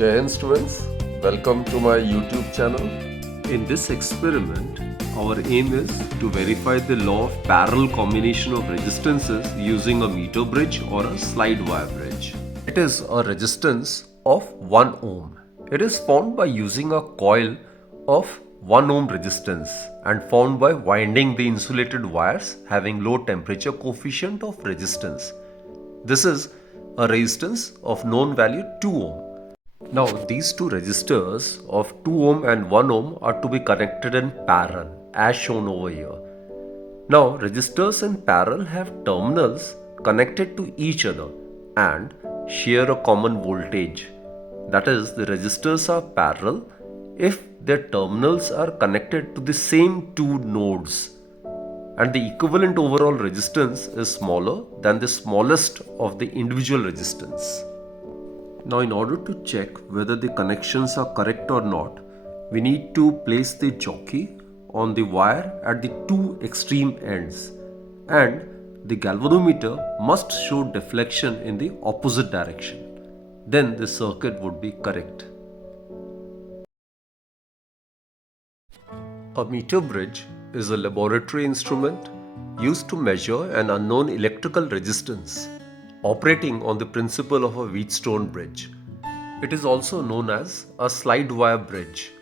Jai Hind students, welcome to my YouTube channel. In this experiment, our aim is to verify the law of parallel combination of resistances using a meter bridge or a slide wire bridge. It is a resistance of 1 ohm. It is found by using a coil of 1 ohm resistance and found by winding the insulated wires having low temperature coefficient of resistance. This is a resistance of known value 2 ohm. Now these two resistors of 2 ohm and 1 ohm are to be connected in parallel as shown over here. Now resistors in parallel have terminals connected to each other and share a common voltage. That is, the resistors are parallel if their terminals are connected to the same two nodes and the equivalent overall resistance is smaller than the smallest of the individual resistance. Now in order to check whether the connections are correct or not, we need to place the jockey on the wire at the two extreme ends and the galvanometer must show deflection in the opposite direction. Then the circuit would be correct. A meter bridge is a laboratory instrument used to measure an unknown electrical resistance, operating on the principle of a Wheatstone bridge. It is also known as a slide wire bridge.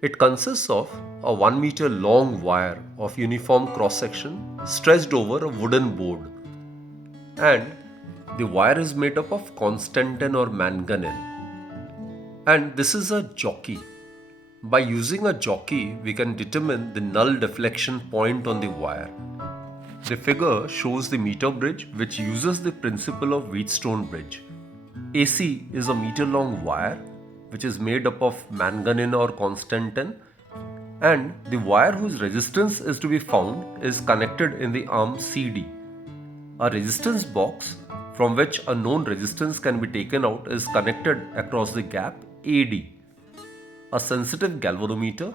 It consists of a 1 meter long wire of uniform cross section stretched over a wooden board, and the wire is made up of constantan or manganese, and this is a jockey. By using a jockey, we can determine the null deflection point on the wire. The figure shows the meter bridge which uses the principle of Wheatstone bridge. AC is a meter long wire which is made up of manganese or constantan, and the wire whose resistance is to be found is connected in the arm CD. A resistance box from which a known resistance can be taken out is connected across the gap AD. A sensitive galvanometer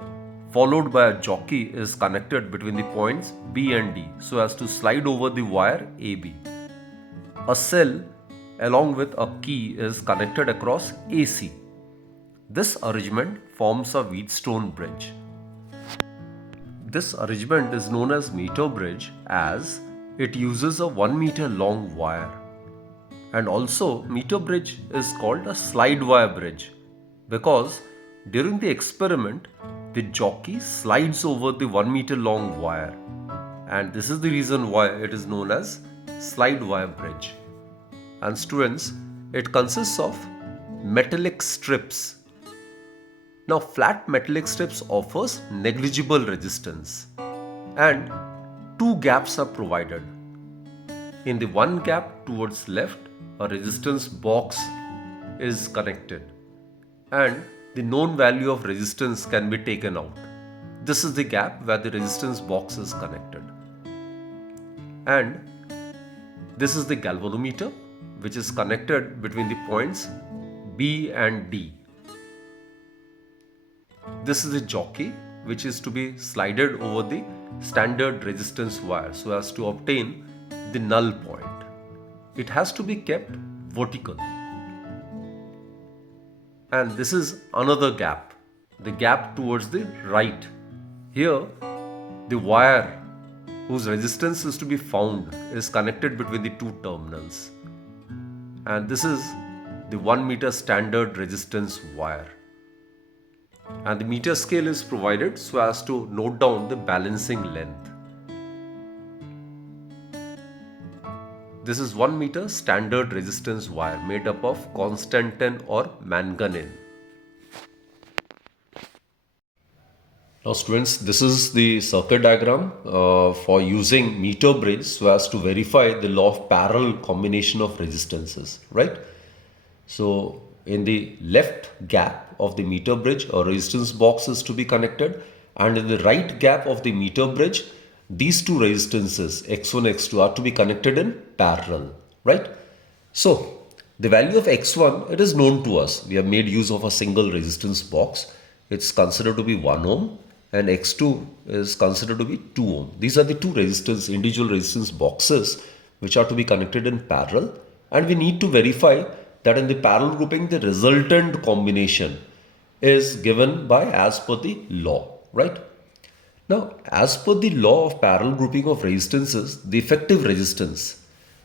followed by a jockey is connected between the points B and D so as to slide over the wire AB. A cell along with a key is connected across AC. This arrangement forms a Wheatstone bridge. This arrangement is known as meter bridge as it uses a 1 meter long wire. And also meter bridge is called a slide wire bridge because during the experiment, the jockey slides over the 1 meter long wire, and this is the reason why it is known as slide wire bridge. And students, it consists of metallic strips. Now flat metallic strips offers negligible resistance and two gaps are provided. In the one gap towards left, a resistance box is connected and the known value of resistance can be taken out. This is the gap where the resistance box is connected. And this is the galvanometer which is connected between the points B and D. This is the jockey which is to be slided over the standard resistance wire so as to obtain the null point. It has to be kept vertical. And this is another gap, the gap towards the right. Here, the wire whose resistance is to be found is connected between the two terminals. And this is the 1 meter standard resistance wire. And the meter scale is provided so as to note down the balancing length. This is 1 meter standard resistance wire made up of constantan or manganese. Now students, this is the circuit diagram for using meter bridge so as to verify the law of parallel combination of resistances, right? So in the left gap of the meter bridge, a resistance box is to be connected, and in the right gap of the meter bridge, these two resistances X1, X2 are to be connected in parallel, right? So the value of X1, it is known to us. We have made use of a single resistance box. It's considered to be 1 ohm and X2 is considered to be 2 ohm. These are the two individual resistance boxes which are to be connected in parallel, and we need to verify that in the parallel grouping the resultant combination is given by as per the law, right? Now, as per the law of parallel grouping of resistances, the effective resistance,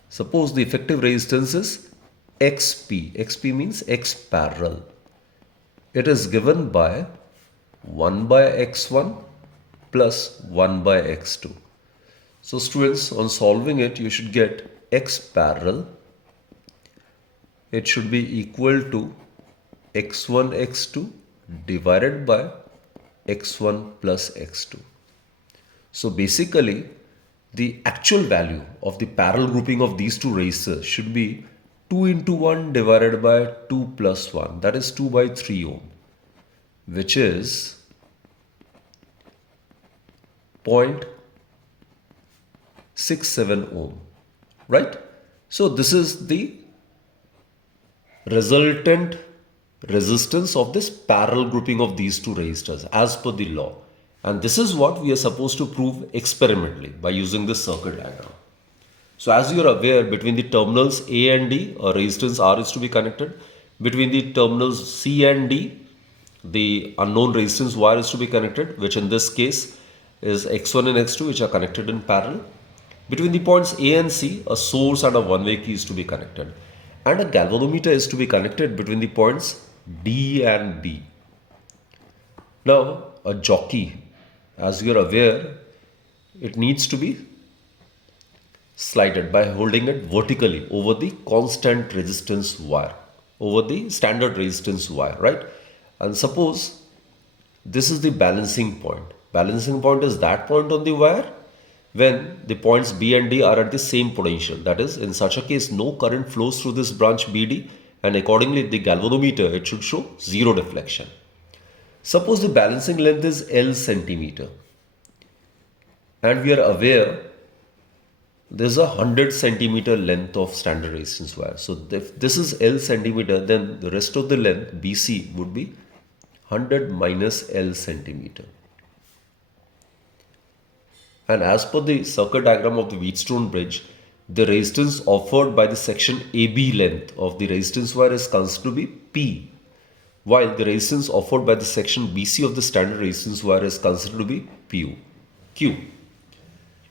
suppose the effective resistance is XP. XP means X parallel. It is given by 1 by X1 plus 1 by X2. So students, on solving it, you should get X parallel. It should be equal to X1 X2 divided by X1 plus X2. So basically, the actual value of the parallel grouping of these two resistors should be 2 into 1 divided by 2 plus 1, that is 2 by 3 ohm, which is 0.67 ohm, right? So this is the resultant resistance of this parallel grouping of these two resistors as per the law. And this is what we are supposed to prove experimentally by using this circuit diagram. So as you are aware, between the terminals A and D, a resistance R is to be connected. Between the terminals C and D, the unknown resistance wire is to be connected, which in this case is X1 and X2, which are connected in parallel. Between the points A and C, a source and a one-way key is to be connected. And a galvanometer is to be connected between the points D and B. Now, a jockey, as you are aware, it needs to be slided by holding it vertically over the constant resistance wire, over the standard resistance wire, right? And suppose this is the balancing point. Balancing point is that point on the wire when the points B and D are at the same potential. That is, in such a case, no current flows through this branch BD, and accordingly the galvanometer, it should show zero deflection. Suppose the balancing length is L centimeter, and we are aware there is a 100 centimeter length of standard resistance wire. So if this is L centimeter, then the rest of the length BC would be 100 minus L centimeter. And as per the circuit diagram of the Wheatstone bridge, the resistance offered by the section AB length of the resistance wire is considered to be P, while the resistance offered by the section BC of the standard resistance wire is considered to be Q.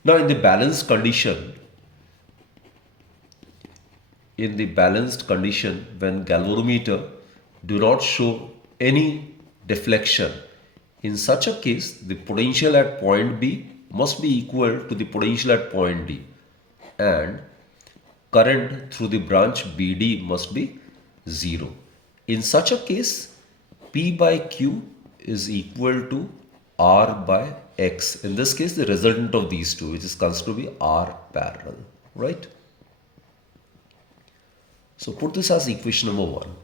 Now in the balanced condition, when galvanometer do not show any deflection, in such a case the potential at point B must be equal to the potential at point D, and current through the branch BD must be 0. In such a case, P by Q is equal to R by X. In this case, the resultant of these two, which is considered to be R parallel, right? So put this as equation number 1.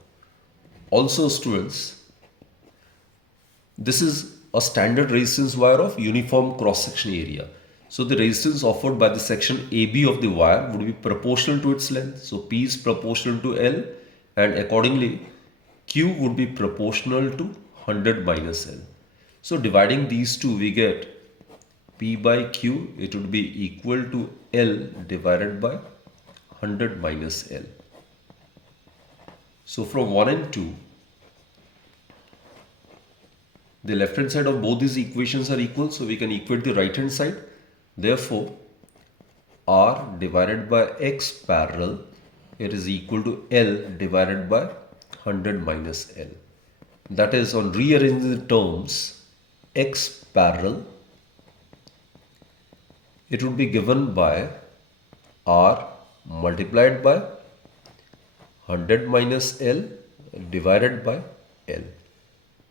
Also students, this is a standard resistance wire of uniform cross-section area. So the resistance offered by the section AB of the wire would be proportional to its length. So P is proportional to L, and accordingly Q would be proportional to 100 minus L. So dividing these two, we get P by Q, it would be equal to L divided by 100 minus L. So from 1 and 2, the left hand side of both these equations are equal, so we can equate the right hand side. Therefore, R divided by X parallel, it is equal to L divided by 100 minus L. That is, on rearranging the terms, X parallel, it would be given by R multiplied by 100 minus L divided by L.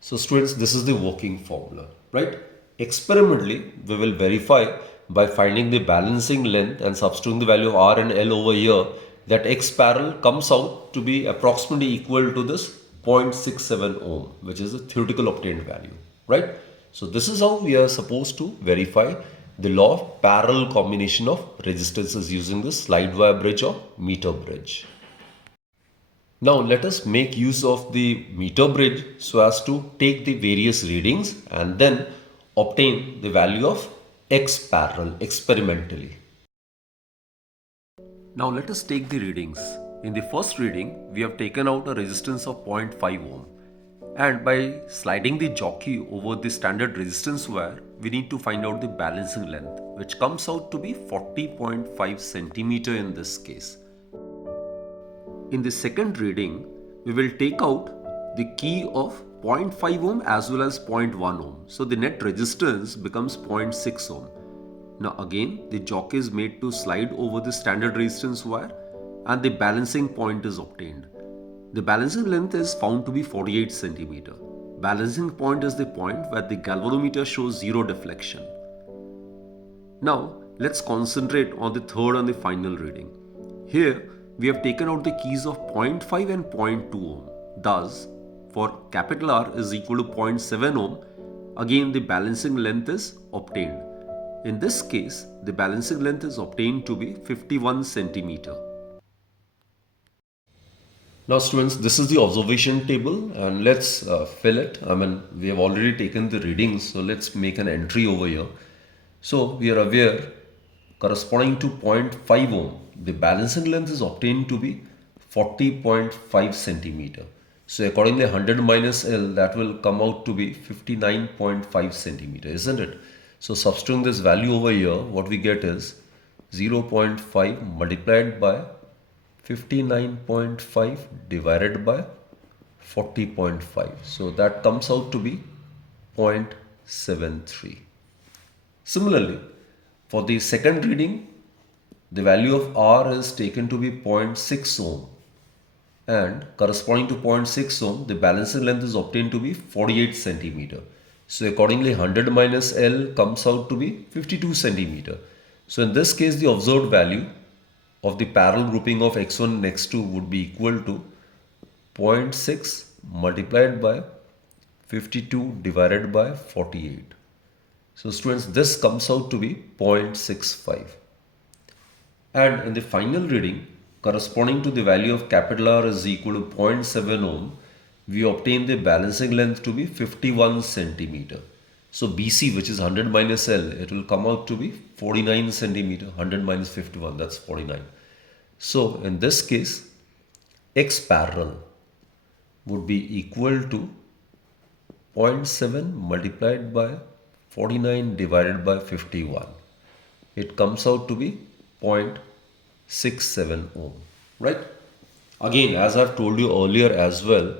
So students, this is the working formula, right? Experimentally, we will verify by finding the balancing length and substituting the value of R and L over here, that X parallel comes out to be approximately equal to this 0.67 ohm, which is the theoretical obtained value, right? So this is how we are supposed to verify the law of parallel combination of resistances using this slide wire bridge or meter bridge. Now let us make use of the meter bridge so as to take the various readings and then obtain the value of X parallel experimentally. Now let us take the readings. In the first reading, we have taken out a resistance of 0.5 ohm. And by sliding the jockey over the standard resistance wire, we need to find out the balancing length, which comes out to be 40.5 centimeter in this case. In the second reading, we will take out the key of 0.5 ohm as well as 0.1 ohm. So the net resistance becomes 0.6 ohm. Now again, the jockey is made to slide over the standard resistance wire and the balancing point is obtained. The balancing length is found to be 48 centimeter. Balancing point is the point where the galvanometer shows zero deflection. Now let's concentrate on the third and the final reading. Here we have taken out the keys of 0.5 and 0.2 ohm. Thus, for capital R is equal to 0.7 ohm, again the balancing length is obtained. In this case, the balancing length is obtained to be 51 centimeter. Now students, this is the observation table and let's fill it. We have already taken the readings, so let's make an entry over here. So we are aware, corresponding to 0.5 ohm, the balancing length is obtained to be 40.5 centimeter. So accordingly 100 minus L, that will come out to be 59.5 centimeter, isn't it? So substituting this value over here, what we get is 0.5 multiplied by 59.5 divided by 40.5. So that comes out to be 0.73. Similarly, for the second reading, the value of R is taken to be 0.6 ohm and corresponding to 0.6 ohm, the balancing length is obtained to be 48 centimeter. So accordingly 100 minus L comes out to be 52 centimeter. So in this case, the observed value of the parallel grouping of x1 and x2 would be equal to 0.6 multiplied by 52 divided by 48. So students, this comes out to be 0.65. And in the final reading, corresponding to the value of capital R is equal to 0.7 ohm, we obtain the balancing length to be 51 centimeter. So BC, which is 100 minus L, it will come out to be 49 centimeter. 100 minus 51, that's 49. So in this case, X parallel would be equal to 0.7 multiplied by 49 divided by 51. It comes out to be 0.67 ohm, right? Again, as I've told you earlier as well,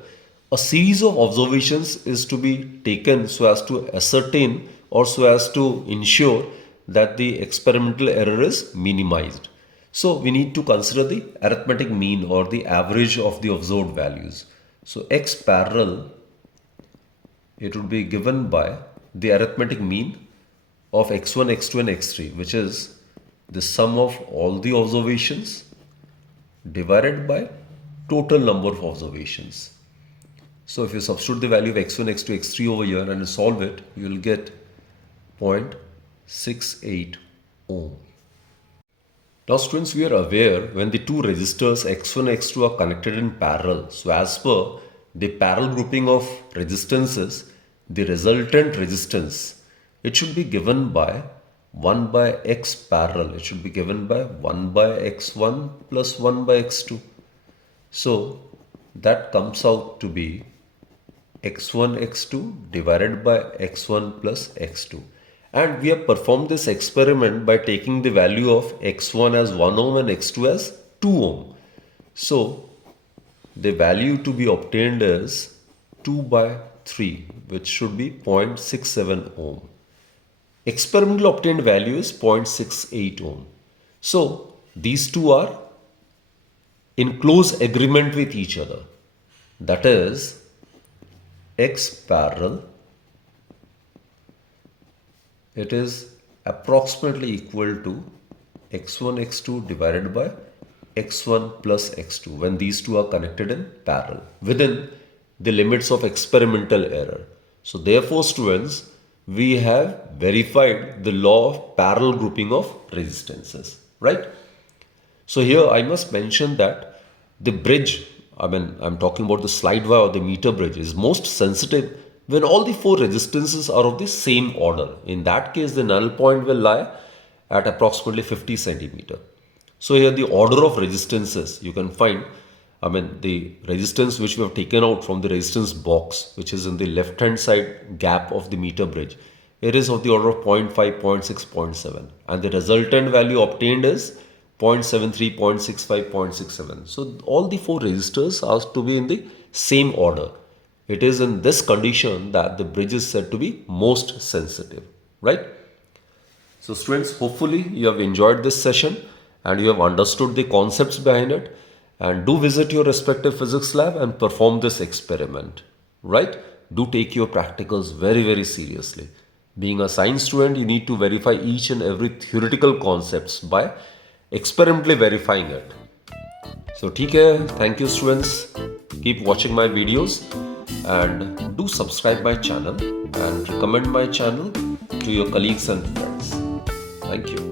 a series of observations is to be taken so as to ascertain or so as to ensure that the experimental error is minimized. So we need to consider the arithmetic mean or the average of the observed values. So X parallel, it would be given by the arithmetic mean of x1, x2 and x3, which is the sum of all the observations divided by total number of observations. So if you substitute the value of x1, x2, x3 over here and solve it, you will get 0.68 ohm. Now students, we are aware when the two resistors x1 and x2 are connected in parallel. So as per the parallel grouping of resistances, the resultant resistance, it should be given by 1 by x parallel. It should be given by 1 by x1 plus 1 by x2. So that comes out to be x1 x2 divided by x1 plus x2. And we have performed this experiment by taking the value of x1 as 1 ohm and x2 as 2 ohm. So the value to be obtained is 2 by 3, which should be 0.67 ohm. Experimental obtained value is 0.68 ohm. So these two are in close agreement with each other. That is, X parallel, it is approximately equal to x1 x2 divided by x1 plus x2 when these two are connected in parallel within the limits of experimental error. So therefore students, we have verified the law of parallel grouping of resistances, right? So here I must mention that the bridge, I'm talking about the slide wire or the meter bridge, is most sensitive when all the four resistances are of the same order. In that case, the null point will lie at approximately 50 centimeter. So here the order of resistances you can find, the resistance which we have taken out from the resistance box, which is in the left hand side gap of the meter bridge, it is of the order of 0.5, 0.6, 0.7, and the resultant value obtained is 0.73, 0.65, 0.67. So all the four resistors are to be in the same order. It is in this condition that the bridge is said to be most sensitive, right? So students, hopefully you have enjoyed this session and you have understood the concepts behind it, and do visit your respective physics lab and perform this experiment, right? Do take your practicals very, very seriously. Being a science student, you need to verify each and every theoretical concepts by experimentally verifying it. So ठीक है, thank you students. Keep watching my videos and do subscribe my channel and recommend my channel to your colleagues and friends. Thank you.